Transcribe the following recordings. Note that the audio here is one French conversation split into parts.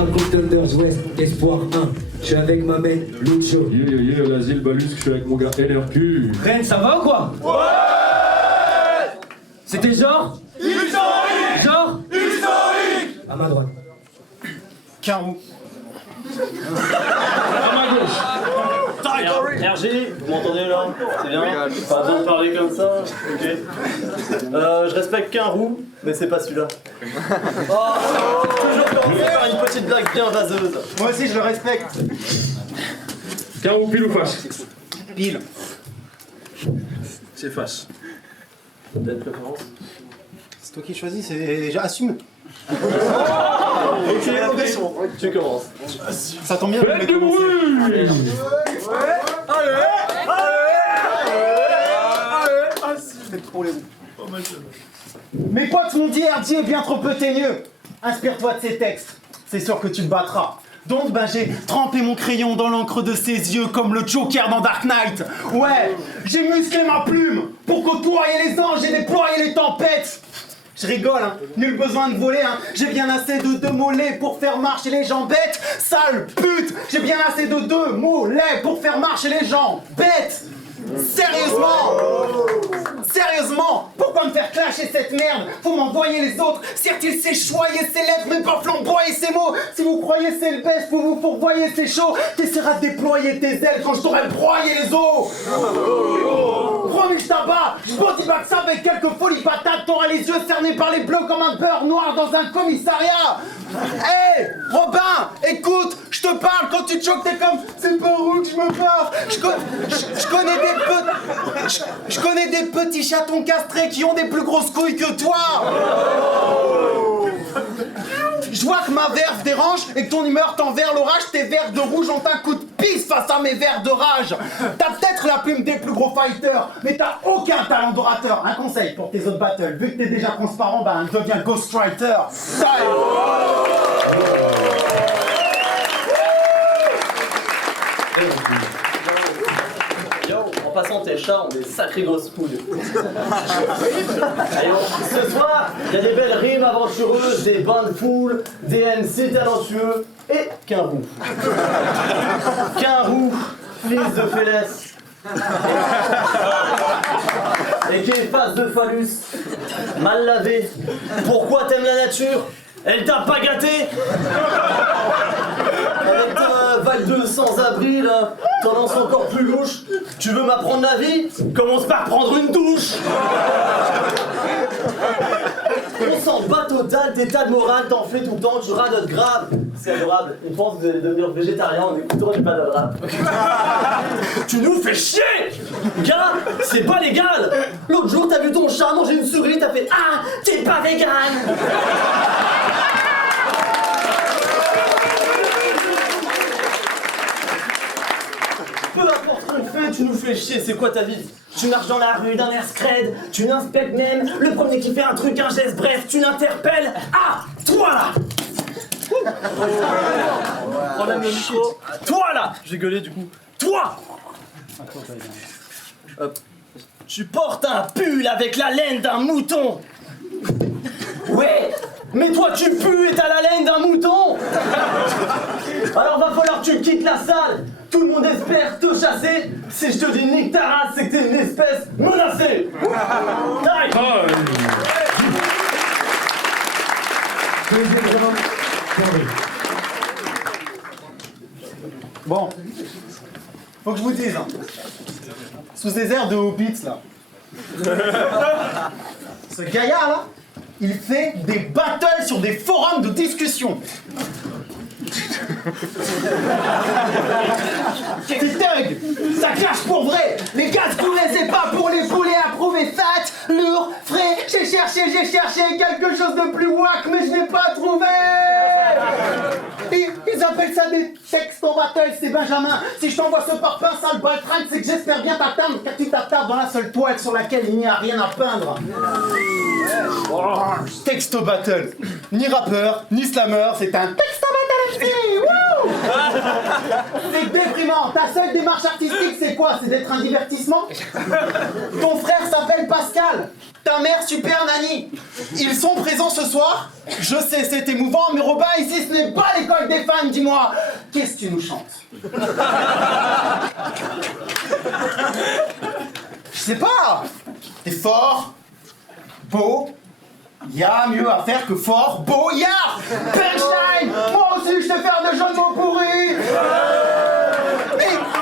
Rap Group Thunders West, Espoir 1. Je suis avec ma mec, Lucho. Yeah, l'asile Balusque, je suis avec mon gars NRQ. Ren, ça va ou quoi? Ouais. C'était genre? Historique. Genre? Historique. À ma droite. Carou. À ma gauche. RG, vous m'entendez là? C'est bien? Pas besoin de parler comme ça? Ok. Je respecte qu'un roux, mais c'est pas celui-là. Toujours commencer par une petite blague bien vaseuse. Moi aussi je le respecte. Carreau, pile ou face? Pile. C'est face. Peut-être préférence? C'est toi qui choisis, assume. Ok, tu commences. Ça tombe bien. Faites du bruit! Mes potes m'ont dit RJ est bien trop peu teigneux. Inspire-toi de ces textes. C'est sûr que tu te battras. Donc j'ai trempé mon crayon dans l'encre de ses yeux comme le Joker dans Dark Knight. Ouais, j'ai musclé ma plume pour côtoyer les anges et déployer les tempêtes. Je rigole, hein. Nul besoin de voler, hein. J'ai bien assez de deux mollets pour faire marcher les gens bêtes. Sale pute, j'ai bien assez de deux mollets pour faire marcher les gens bêtes. Sérieusement, pourquoi me faire clasher cette merde? Faut m'envoyer les autres, certes-il sait choyer ses lettres, mais pas flamboyer ses mots. Si vous croyez c'est le best, vous vous fourvoyer c'est chaud. T'essaieras de déployer tes ailes quand je t'aurai broyé les os. Promis, je t'abats, je body back ça avec quelques folies patates. T'auras les yeux cernés par les bleus comme un beurre noir dans un commissariat. Hey, Robin, écoute, je te parle, quand tu te choques, t'es comme, c'est pas où que je me barre. Je connais des petits chatons castrés qui ont des plus grosses couilles que toi. Je vois que ma verve dérange et que ton humeur tend vers l'orage. Tes verres de rouge ont un coup de pisse face à mes verres de rage. T'as peut-être la plume des plus gros fighters, mais t'as aucun talent d'orateur. Un conseil pour tes autres battles, vu que t'es déjà transparent, deviens ghostwriter. Yo, en passant tes chats, on est sacrées grosses poules. Allez, ce soir, il y a des belles rimes aventureuses, des bains de foule, des MC talentueux et qu'un roux. Qu'un roux, fils de Félès. Et qui est face de phallus, mal lavé. Pourquoi t'aimes la nature? Elle t'a pas gâté? Avec ta vague de sans-abri, là, tendance encore plus louche. Tu veux m'apprendre la vie? Commence par prendre une douche. On s'en bat total, d'état de morale, t'en fais tout le temps, tu radotes grave. C'est adorable. Ils pensent que vous allez devenir végétarien en écoutant du paddle rap. Tu nous fais chier! Gars, c'est pas légal! L'autre jour, t'as vu ton chat manger une souris, t'as fait ah, t'es pas vegan! Peu importe ce qu'on fait, tu nous fais chier, c'est quoi ta vie? Tu marches dans la rue d'un air scred, tu n'inspectes même le premier qui fait un truc, un geste, bref, tu l'interpelles. Ah, toi là! Problème le micro. Toi là! J'ai gueulé du coup. Toi! Tu portes un pull avec la laine d'un mouton. Ouais, mais toi tu pues et t'as la laine d'un mouton. Alors va falloir que tu quittes la salle. Tout le monde espère te chasser. Si je te dis nique ta race, c'est que t'es une espèce menacée. Aïe. Bon, faut que je vous dise, hein. Sous ces airs de Hobbits là, ce gaillard là, il fait des battles sur des forums de discussion. C'est dingue! Ça clash pour vrai! Les gars se coulaient pas pour les poulets approuvés fat, lourd, frais. J'ai cherché quelque chose de plus wack, mais je n'ai pas trouvé! Ils appellent ça des textes en battle, c'est Benjamin. Si je t'envoie ce parpaing sale break-rank, c'est que j'espère bien t'atteindre, car tu t'attardes dans la seule toile sur laquelle il n'y a rien à peindre. Texto battle. Ni rappeur, ni slammer, c'est un texto battle MC. Wouh! C'est déprimant. Ta seule démarche artistique, c'est quoi? C'est d'être un divertissement? Ton frère s'appelle Pascal. ta mère, Super Nanny. Ils sont présents ce soir. Je sais, c'est émouvant, mais Robin, ici, ce n'est pas l'école des fans, dis-moi. Qu'est-ce que tu nous chantes? Je sais pas. T'es fort, beau. Y a mieux à faire que fort, beau, yard. Punchline. Moi aussi, je sais faire des jeux de mots pourris.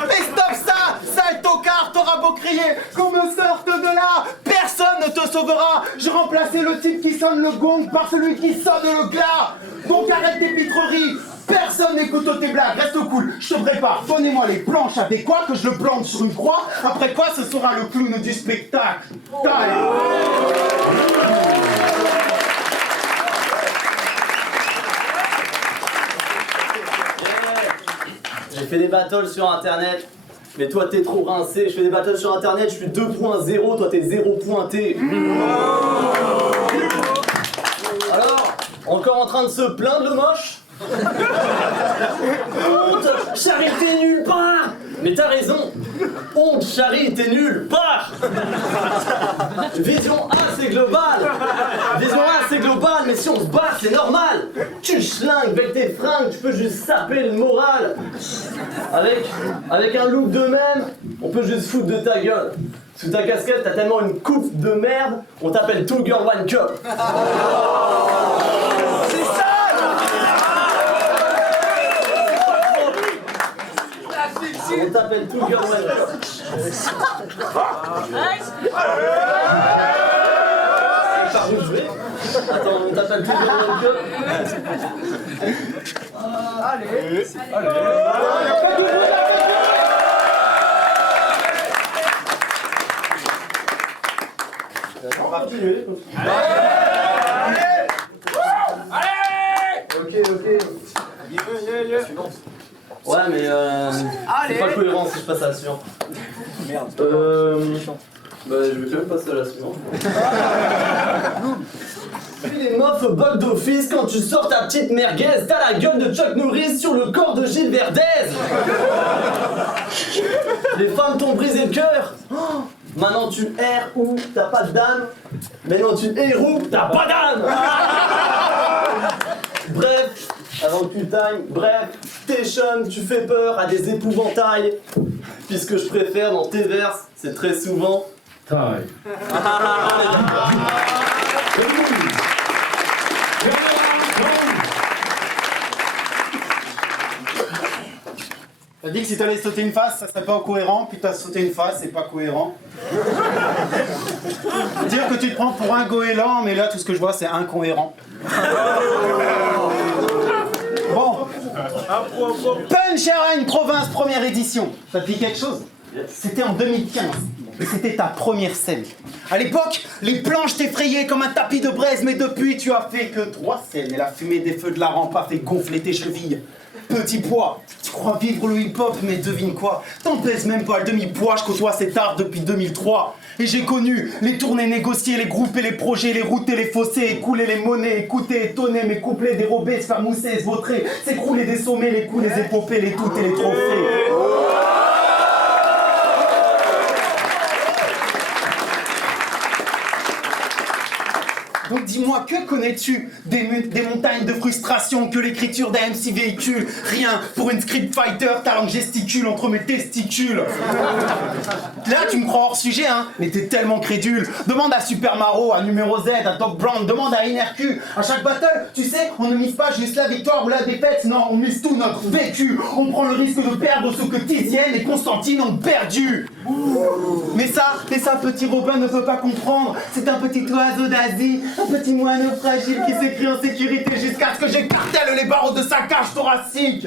Mais stop ça, sale tocard, t'auras beau crier qu'on me sorte de là, personne ne te sauvera. J'ai remplacé le type qui sonne le gong par celui qui sonne le glas. Donc arrête tes pitreries, personne n'écoute tes blagues, reste cool, je te prépare. Donnez-moi les planches adéquates que je le plante sur une croix, après quoi ce sera le clown du spectacle. Allez. J'ai fait des battles sur internet, mais toi t'es trop rincé. Je fais des battles sur internet, je suis 2.0, toi t'es 0.T. Alors, encore en train de se plaindre le moche? Honte, charité nulle part. Mais t'as raison, honte, charité nulle part. Vision A c'est global. Vision A c'est global, mais si on se bat c'est normal. Tu schlingues avec tes fringues, tu peux juste saper le moral. Avec un look de même, on peut juste foutre de ta gueule. Sous ta casquette, t'as tellement une coupe de merde, on t'appelle Two Girl One Cup. C'est ça! On t'appelle Two Girl One Cup. Par où je vais? Attends, on t'appelle Two Girl One Cup. Allez. On va continuer. Allez. Ok. Ouais, mais c'est pas cohérent si je passe à la suivante. Merde. Bah, je vais quand même passer à la suivante. Les meufs au box d'office, quand tu sors ta petite merguez, t'as la gueule de Chuck Norris sur le corps de Gilles Verdez. Les femmes t'ont brisé le cœur. Oh, maintenant tu erres ou t'as pas de dame. Maintenant tu héros, t'as pas d'âme. Bref, avant que tu tailles, t'es chum, tu fais peur à des épouvantails. Puis ce que je préfère dans tes verses, c'est très souvent Taille. T'as dit que si t'allais sauter une face, ça serait pas cohérent, puis t'as sauté une face, c'est pas cohérent. Dire que tu te prends pour un goéland, mais là tout ce que je vois c'est incohérent. Bon. Punchline Province première édition. Ça te dit quelque chose? C'était en 2015. Et c'était ta première scène. À l'époque, les planches t'effrayaient comme un tapis de braise, mais depuis tu as fait que 3 scènes et la fumée des feux de la rampe a fait gonfler tes chevilles. Petit poids, tu crois vivre le hip-hop, mais devine quoi? T'en pèses même pas le demi-poids, je côtoie cet art depuis 2003. Et j'ai connu les tournées négociées, les groupes et les projets, les routes et les fossés, écouler les monnaies, écouter, étonner, mes couplets dérobés, se faire mousser, se vautrer, s'écrouler des sommets, les coups, les épopées, les toutes et les trophées. Donc dis-moi, que connais-tu des montagnes de frustration que l'écriture d'un MC véhicule? Rien, pour une script fighter, ta langue gesticule entre mes testicules. Là, tu me crois hors sujet, hein? Mais t'es tellement crédule. Demande à Super Mario, à Numéro Z, à Doc Brown, demande à NRQ. À chaque battle, tu sais, on ne mise pas juste la victoire ou la défaite, non, on mise tout notre vécu. On prend le risque de perdre ce que Tizienne et Constantine ont perdu. Mais ça, petit Robin ne peut pas comprendre. C'est un petit oiseau d'Asie, un petit moineau fragile qui s'écrit en sécurité jusqu'à ce que j'écartèle les barreaux de sa cage thoracique.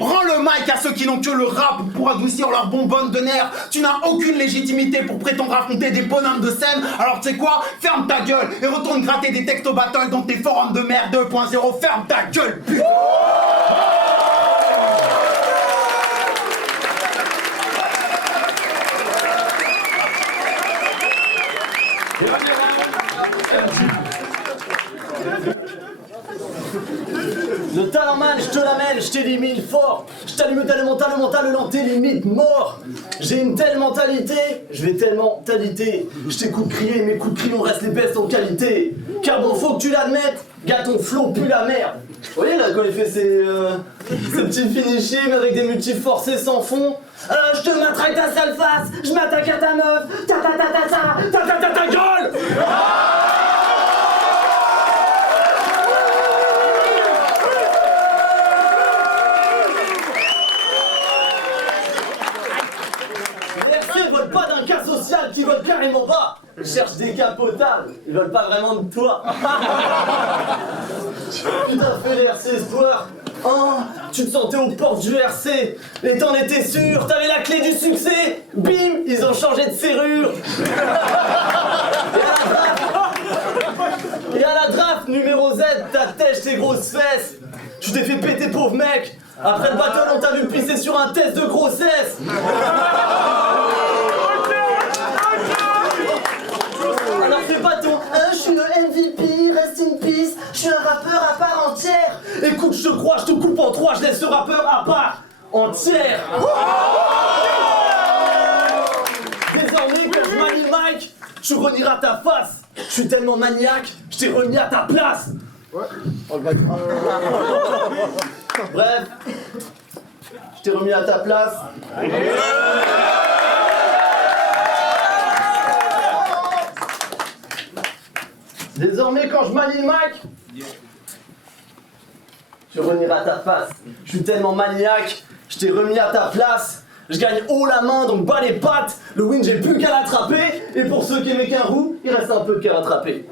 Rends le mic à ceux qui n'ont que le rap pour adoucir leur bonbonne de nerfs. Tu n'as aucune légitimité pour prétendre affronter des bonhommes de scène. Alors tu sais quoi? Ferme ta gueule et retourne gratter des textos battle dans tes forums de merde 2.0. Ferme ta gueule, putain. Le talentman, je te l'amène, je t'élimine fort. Je t'allume le lenté, limite mort. J'ai une telle mentalité, je vais tellement t'aliter. Je t'écoute crier, mes coups de crayon restent les bestes en qualité. Car bon, faut que tu l'admettes, gars, ton flow pue la merde. Vous voyez là, quand il fait ces petits finishing avec des multis forcés sans fond. Je te matraque ta sale face, je m'attaque à ta meuf, ta gueule. Ils veulent pas d'un cas social, qui veulent carrément pas. Ils cherchent des cas potables, ils veulent pas vraiment de toi. Putain, fais l'RC espoir. Oh, tu te sentais aux portes du RC, et t'en étais sûr, t'avais la clé du succès. Bim, ils ont changé de serrure. Et à la draft numéro Z, ta tête, tes grosses fesses. Tu t'es fait péter, pauvre mec. Après le battle, on t'a vu pisser sur un test de grossesse. Alors fais pas ton je suis le MVP, rest in peace, je suis un rappeur à part entière. Écoute, je te crois, je te coupe en trois, je laisse ce rappeur à part entière. Désormais, quand je manie le mic, tu renieras ta face. Je suis tellement maniaque, je t'ai remis à ta place. Bref, je t'ai remis à ta place. Désormais, quand je manie le mic, tu renieras ta face. Je suis tellement maniaque, je t'ai remis à ta place. Je gagne haut la main, donc bas les pattes. Le win, j'ai plus qu'à l'attraper. Et pour ceux qui aimaient qu'un roux, il reste un peu qu'à rattraper.